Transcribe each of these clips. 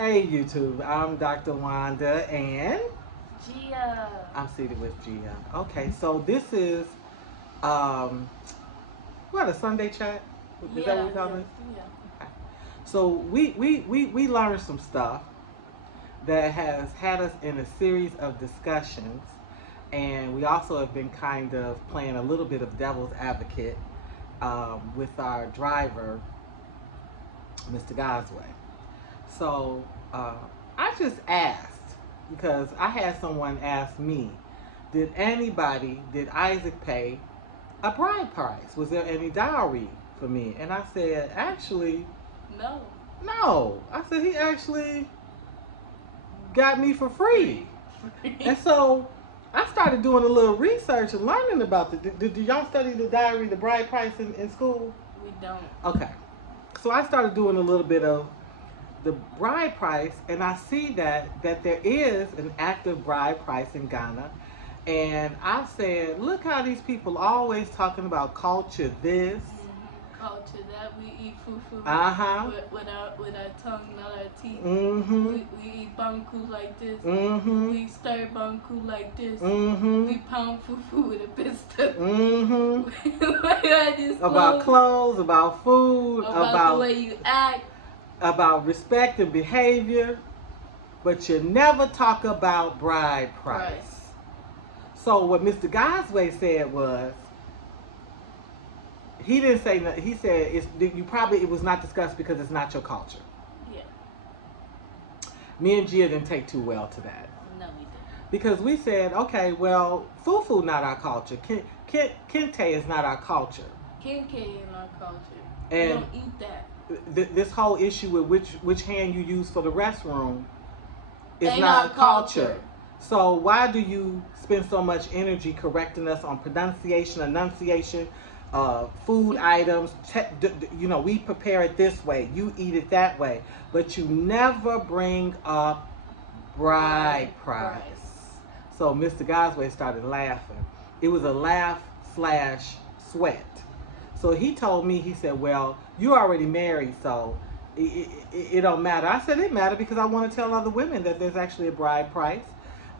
Hey YouTube, I'm Dr. Wanda and Gia. I'm seated with Gia. Okay, so this is um what a Sunday chat? Is that what we call Yeah, it? yeah. Okay. So we learned some stuff that has had us in a series of discussions, and we also have been kind of playing a little bit of devil's advocate with our driver, Mr. Gosway. So uh, I just asked because I had someone ask me, did Isaac pay a bride price? Was there any dowry for me? And I said, actually, No. no. I said, he actually got me for free. Free. And so I started doing a little research and learning about the. Did y'all study the dowry, the bride price in school? We don't. Okay. So I started doing a little bit of the bride price, and I see that there is an active bride price in Ghana. And I said, look how these people always talking about culture this. Culture that we eat fufu Uh-huh. with our tongue, not our teeth. Mm-hmm. We eat banku like this. Mm-hmm. We stir banku like this. Mm-hmm. We pound fufu with a pistol. Mm-hmm. About clothes, about food, about the way you act. about respect and behavior, but you never talk about bride price. Right. So what Mr. Gosway said was, he didn't say nothing. He said it was not discussed because it's not your culture. Yeah. Me and Gia didn't take too well to that. No, we didn't. Because we said, okay, well, fufu not our culture. Kente is not our culture. Kenke in our culture. And we don't eat that. This whole issue with which hand you use for the restroom is Ain't not our culture. culture. So why do you spend so much energy correcting us on pronunciation, enunciation, food items? We prepare it this way, you eat it that way, but you never bring up bride price. So Mr. Gosway started laughing. It was a laugh slash sweat. So he told me, he said, well, you already married, so it don't matter. I said, it matters because I want to tell other women that there's actually a bride price,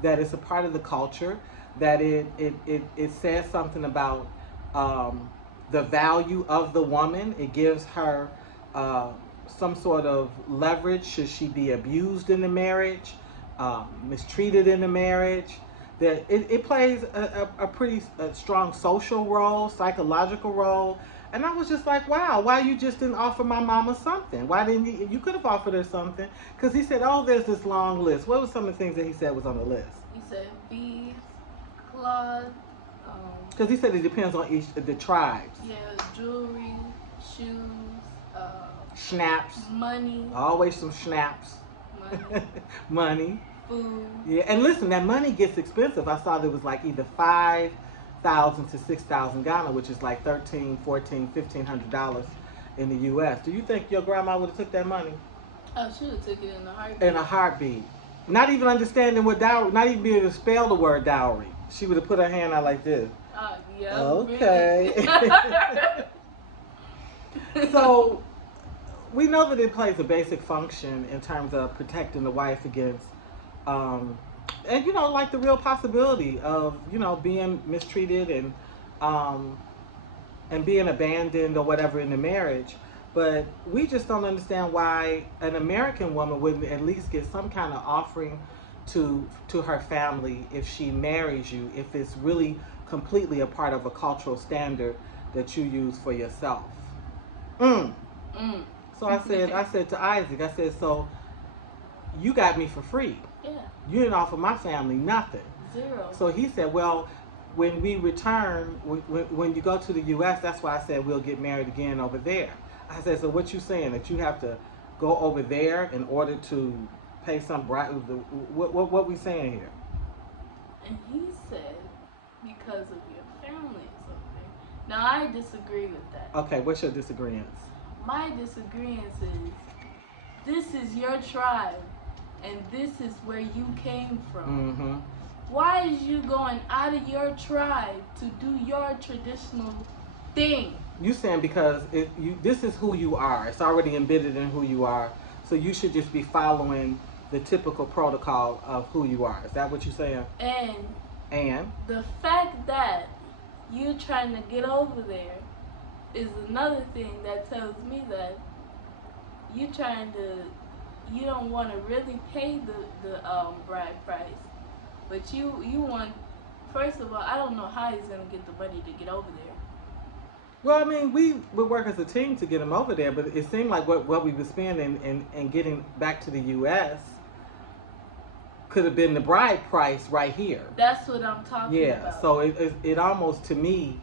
that it's a part of the culture, that it says something about the value of the woman. It gives her some sort of leverage should she be abused in the marriage, mistreated in the marriage. That it plays a pretty strong social role, psychological role. And I was just like, wow, why you just didn't offer my mama something? Why didn't you could have offered her something? Because he said, oh, there's this long list. What were some of the things that he said was on the list? He said beads, cloth. Because he said it depends on the tribes. Yeah, jewelry, shoes, Schnapps. money. Always some schnapps. Money. Money. Food. Yeah, and listen, that money gets expensive. I saw there was like either 5,000 to 6,000 Ghana, which is like $1,300, $1,400, $1,500 in the U.S. Do you think your grandma would have took that money? Oh, she would have took it in a heartbeat. In a heartbeat. Not even understanding what dowry, not even being able to spell the word dowry. She would have put her hand out like this. Yeah. Okay. So we know that it plays a basic function in terms of protecting the wife against, and like the real possibility of being mistreated and being abandoned or whatever in the marriage. But we just don't understand why an American woman wouldn't at least get some kind of offering to her family if she marries you, if it's really completely a part of a cultural standard that you use for yourself. So I said to Isaac, I said, so you got me for free. Yeah. You didn't offer my family nothing. Zero. So he said, well, when we return, when you go to the U.S., that's why I said we'll get married again over there. I said, so what you saying, that you have to go over there in order to pay some bride? What we saying here? And he said, because of your family or something. Now, I disagree with that. Okay, what's your disagreements? My disagreement is, this is your tribe, and this is where you came from. Mm-hmm. Why is you going out of your tribe to do your traditional thing? You saying because this is who you are. It's already embedded in who you are. So you should just be following the typical protocol of who you are. Is that what you're saying? And the fact that you trying to get over there is another thing that tells me that you don't want to really pay the bride price, but you want. First of all, I don't know how he's gonna get the money to get over there. well, I mean, we would work as a team to get him over there, but it seemed like what we were spending and getting back to the U.S. could have been the bride price right here. That's what I'm talking Yeah. about. So it almost to me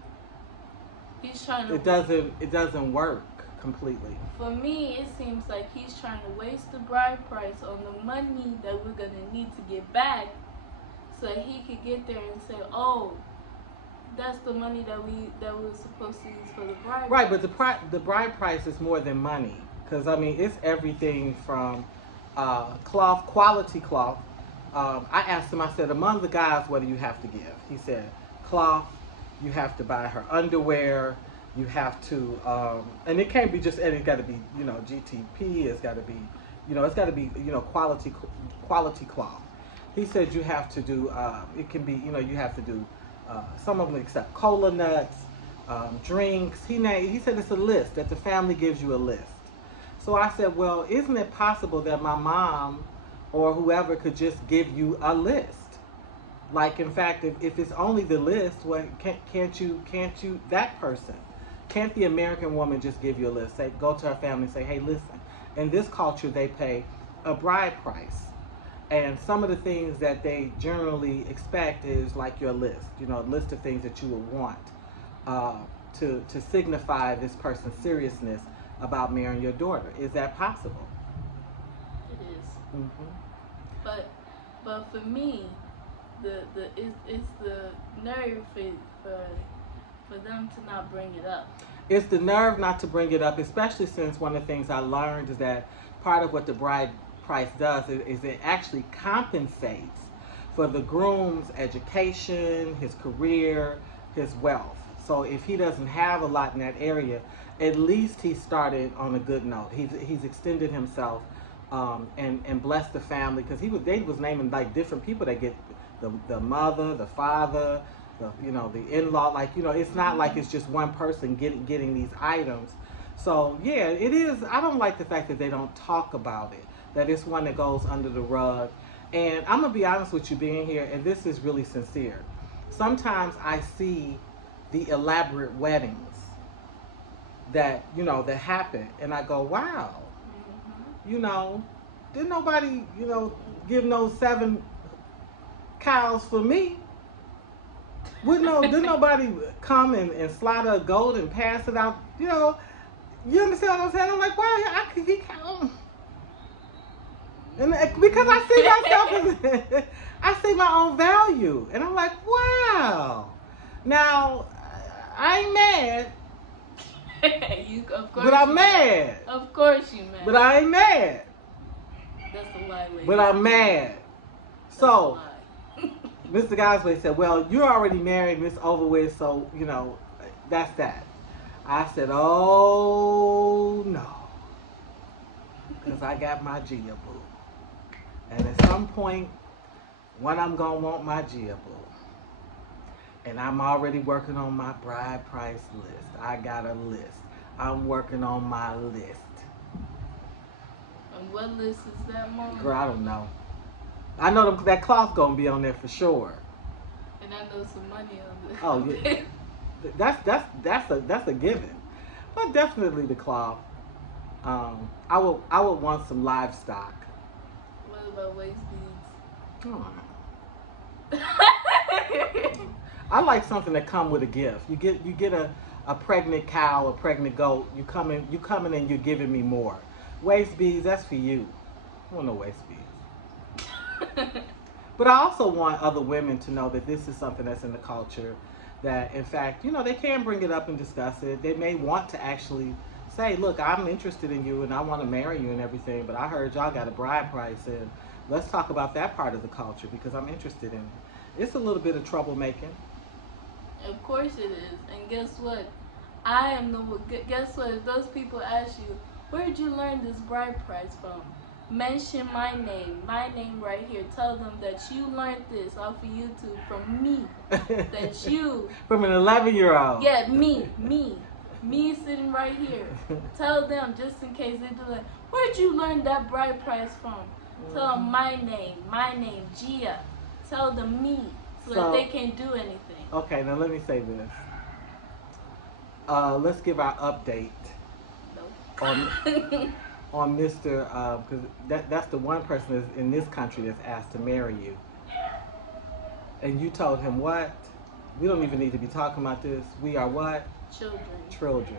He's trying to. it doesn't work completely. For me, it seems like he's trying to waste the bride price on the money that we're gonna need to get back, so that he could get there and say, "Oh, that's the money that we were supposed to use for the bride." Right, price. but the bride price is more than money, because I mean it's everything from cloth, quality cloth. I asked him. I said, among the guys, what do you have to give? He said, cloth. You have to buy her underwear. You have to, and it can't be just. And it's got to be, GTP. It's got to be, it's got to be, quality cloth. He said you have to do. It can be, you have to do. Some of them accept cola nuts, drinks. He said it's a list that the family gives you a list. So I said, well, isn't it possible that my mom or whoever could just give you a list? Like, in fact, if it's only the list, well, can't you, that person, can't the American woman just give you a list? Say, go to her family and say, hey, listen, in this culture, they pay a bride price. And some of the things that they generally expect is like your list, a list of things that you would want to signify this person's seriousness about marrying your daughter. Is that possible? It is. Mm-hmm. But for me, it's the nerve for them to not bring it up. It's the nerve not to bring it up, especially since one of the things I learned is that part of what the bride price does is it actually compensates for the groom's education, his career, his wealth. So if he doesn't have a lot in that area, at least he started on a good note. He's extended himself and blessed the family, because they was naming like different people that get the mother, the father, the in-law. Like, it's not like it's just one person getting these items. So yeah, it is. I don't like the fact that they don't talk about it. That it's one that goes under the rug. And I'm gonna be honest with you, being here, and this is really sincere. Sometimes I see the elaborate weddings that that happen, and I go, wow, didn't nobody give no 7 cows for me. Didn't nobody come and slaughter a goat and pass it out? You understand what I'm saying? I'm like, wow, he count. And because I see myself I see my own value, and I'm like, wow. Now, I ain't mad. Of course. But I'm mad. Of course you mad. But I ain't mad. That's a lie, lady. But I'm mad. That's So, a lie. Mr. Gosway said, well, you're already married, Miss over with, so, that's that. I said, oh, no. Because I got my Gia boo. And at some point, when I'm going to want my Gia boo. And I'm already working on my bride price list. I got a list. I'm working on my list. And what list is that, Mom? Girl, I don't know. I know that cloth going to be on there for sure. And I know some money on this. Oh, yeah. That's a given. But definitely the cloth. I would want some livestock. What about waist beads? Oh. I like something that come with a gift. You get a pregnant cow, a pregnant goat. You come in and you're giving me more. Waist beads, that's for you. I want no waist beads. But I also want other women to know that this is something that's in the culture. That in fact, they can bring it up and discuss it. They may want to actually say, look, I'm interested in you and I want to marry you and everything, but I heard y'all got a bride price, and let's talk about that part of the culture because I'm interested in it. It's a little bit of troublemaking. Of course it is. And guess what? Guess what? If those people ask you, Where'd you learn this bride price from? Mention my name right here. Tell them that you learned this off of YouTube from me. That you. From an 11-year-old. Yeah, me sitting right here. Tell them just in case they do like, where'd you learn that bride price from? Tell them my name, Gia. Tell them me, so that they can't do anything. Okay, now let me say this. Let's give our update on Mr. Because that's the one person that's in this country that's asked to marry you. And you told him what? We don't even need to be talking about this. We are what? Children.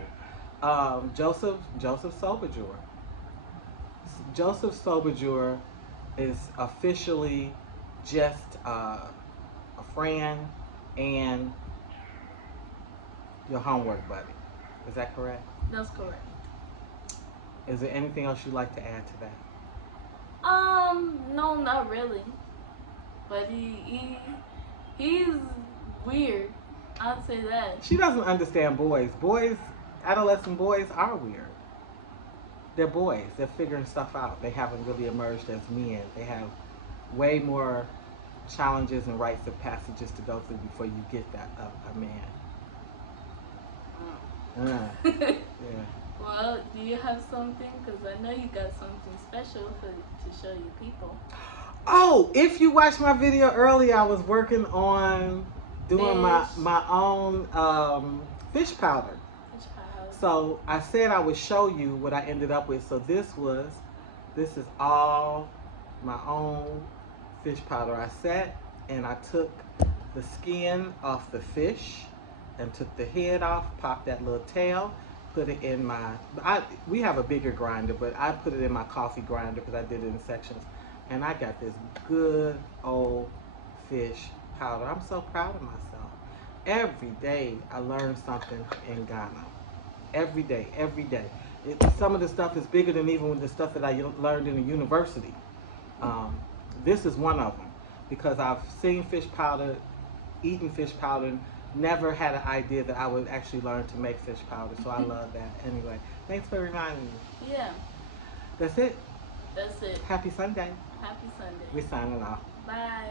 Joseph Soberjour. Joseph Soberjour is officially just a friend and your homework buddy. Is that correct? That's correct. Is there anything else you'd like to add to that? No, not really. But he's weird. I'd say that. She doesn't understand boys. Adolescent boys are weird. They're boys. They're figuring stuff out. They haven't really emerged as men. They have way more challenges and rites of passages to go through before you get that a man. Yeah. Well, do you have something? Because I know you got something special to show you people. Oh, if you watched my video earlier, I was working on doing my own fish powder. So I said I would show you what I ended up with. So this is all my own fish powder. I sat and I took the skin off the fish and took the head off, popped that little tail, put it in we have a bigger grinder, but I put it in my coffee grinder because I did it in sections. And I got this good old fish powder. I'm so proud of myself. Every day I learn something in Ghana. Every day. Some of the stuff is bigger than even the stuff that I learned in the university. This is one of them because I've seen fish powder, eaten fish powder, never had an idea that I would actually learn to make fish powder. So I love that. Anyway, thanks for reminding me. Yeah. That's it. That's it. Happy Sunday. Happy Sunday. We're signing off. Bye.